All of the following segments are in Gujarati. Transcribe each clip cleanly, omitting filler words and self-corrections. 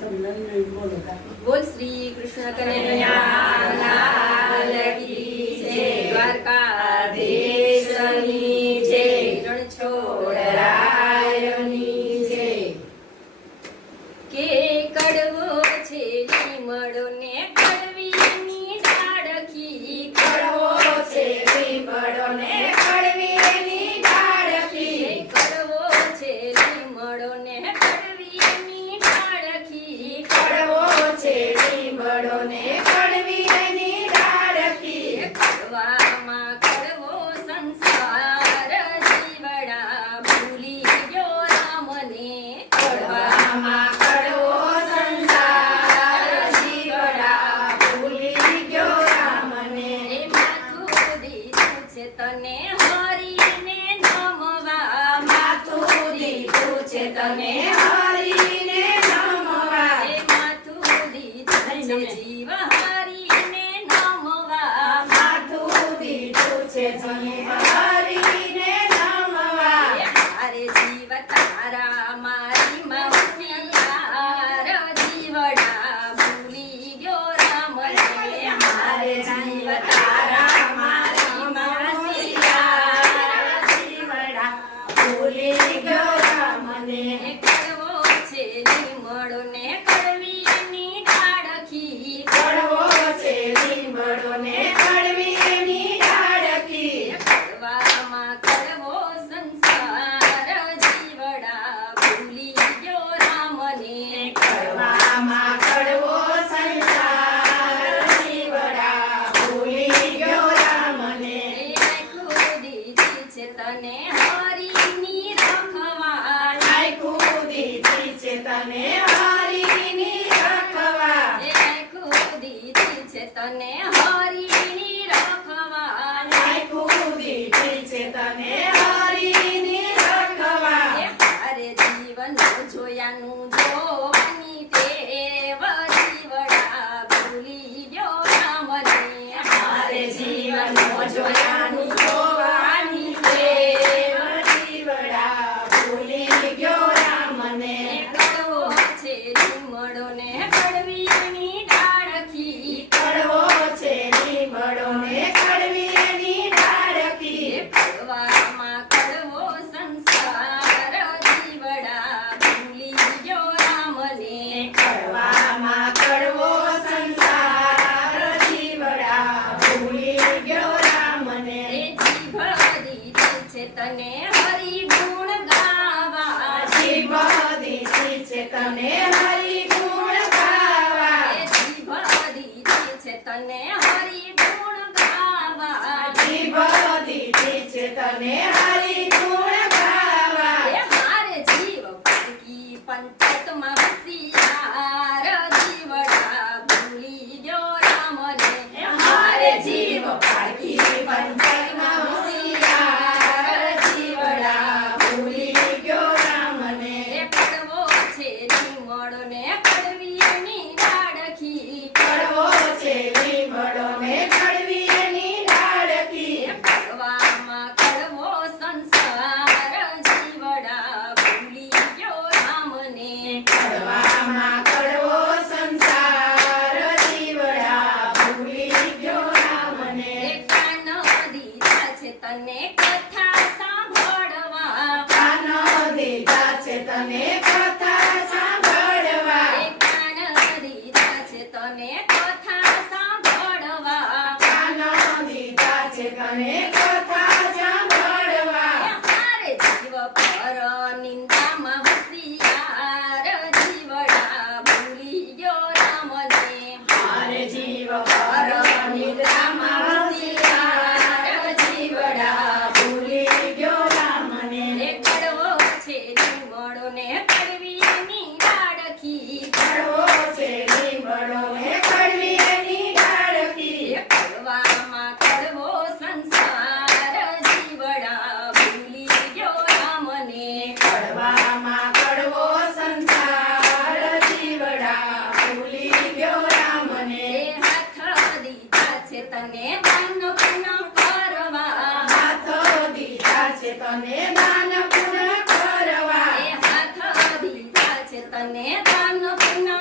बोल श्री कृष्ण कन्हैया लाल की जय। દ્વારકાધીશની જય। રણછોડરાયની જય। કે કડવો છે લીમડો ને કડવીની ડાળખી, કડવો છે લીમડો ને કડવીની ડાળખી, કડવો છે લીમડો ને કડવીની ડાળખી, કડવો છે લીમડો ને કડવીની ડાળખી, કડવામાં કડવો સંસાર જીવડા ભૂલી ગયો રામને, કડવામાં કડવો સંસાર જીવડા ભૂલી ગયો રામને, માથું દીધું છે તને હરીને નમવા, માથું દીધું છે તને હરીને નમવા, માથું દીધું છે જીવ હરીને નમવા, માથું દીધું છે જીવ હરીને નમવા, હારે જીવ તારા મારી મૌસિયાર જીવડા ભૂલી ગયો રામને, મારે જીવ તારા મારી મૌસિયાર જીવડા ભૂલી ગયો રામને, કડવો છે લીમડો ને કડવીની ડાળખી, કડવો છે લીમડો ને કડવીની ડાળખી, કડવામાં કડવો સંસાર જીવડા ભૂલી ગયો રામને, કડવામાં કડવો સંસાર જીવડા ભૂલી ગયો રામને, આંખો દીધી છે તને હરીની રખવા, આંખું દીધી છે તને હરીની રખવા, આંખો દીધી છે તને હરીની રખવા, આંખું દીધી છે તને હરીની રખવા, હારે જીવન જોયાનું જોવાની ટેવ જીવડા ભૂલી ગયો રામને, મારે જીવનો જોયાનું જોવાની ટેવ જીવડા ભૂલી ગયો રામને, કડવો છે લીમડો ને કડવીની ડાળખી, કડવો છે લીમડો ને કડવીની ડાળખી, કડવામાં કડવો સંસાર જીવડા ભૂલી ગયો રામને, કડવામાં કડવો સંસાર જીવડા ભૂલી ગયો રામને, જીભ દીધી છે તને હરિ ગુણ ગાવા, જીભ દીધી છે તને હરિ ગુણ ગાવા, જીભ દીધી છે તને હરિ ગુણ ગાવા, જીભ દીધી છે તને હરિ ગુણ ગાવા, હારે જીવ પારકી પંચાયતમાં હોશિયાર જીવડા ભૂલી ગયો રામને, મારે જીવ પારકી પંચાયતમાં હોશિયાર જીવડા ભૂલી ગયો રામને, કડવો છે લીમડો ને કડવીની ડાળખી, કડવો છે લીમડો ને કડવીની ડાળખી, કડવામાં કડવો સંસાર જીવડા ભૂલી ગયો રામને, કડવામાં કડવો સંસાર જીવડા ભૂલી ગયો રામને, કાન દીધા છે તને કથા સાંભળવા, કાન દીધા છે તને કથા સાંભળવા, કાન દીધા છે તને કથા સાંભળવા, કાન દીધા છે તને કથા સાંભળવા, હારે જીવ પર નિંદામાં હોશિયાર જીવડા ભૂલી ગયો રામને, મારે જીવ પર નિદ્રામાં હોશિયાર જીવડા ભૂલી ગયો રામને, કડવો છે લીમડો ને કડવીની ડાળખી, કડવો છે લીમડો ને કડવીની ડાળખી, કડવામાં કડવો સંસાર જીવડા ભૂલી ગયો રામને, કડવામાં કડવો સંસાર જીવડા ભૂલી ગયો રામને, હાથ દીધા છે તને દાન પુણ્ય કરવા, હાથ દીધા છે તને દાન પુણ્ય કરવા, હાથ દીધા છે તને દાન પુણ્ય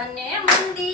તને મંદિર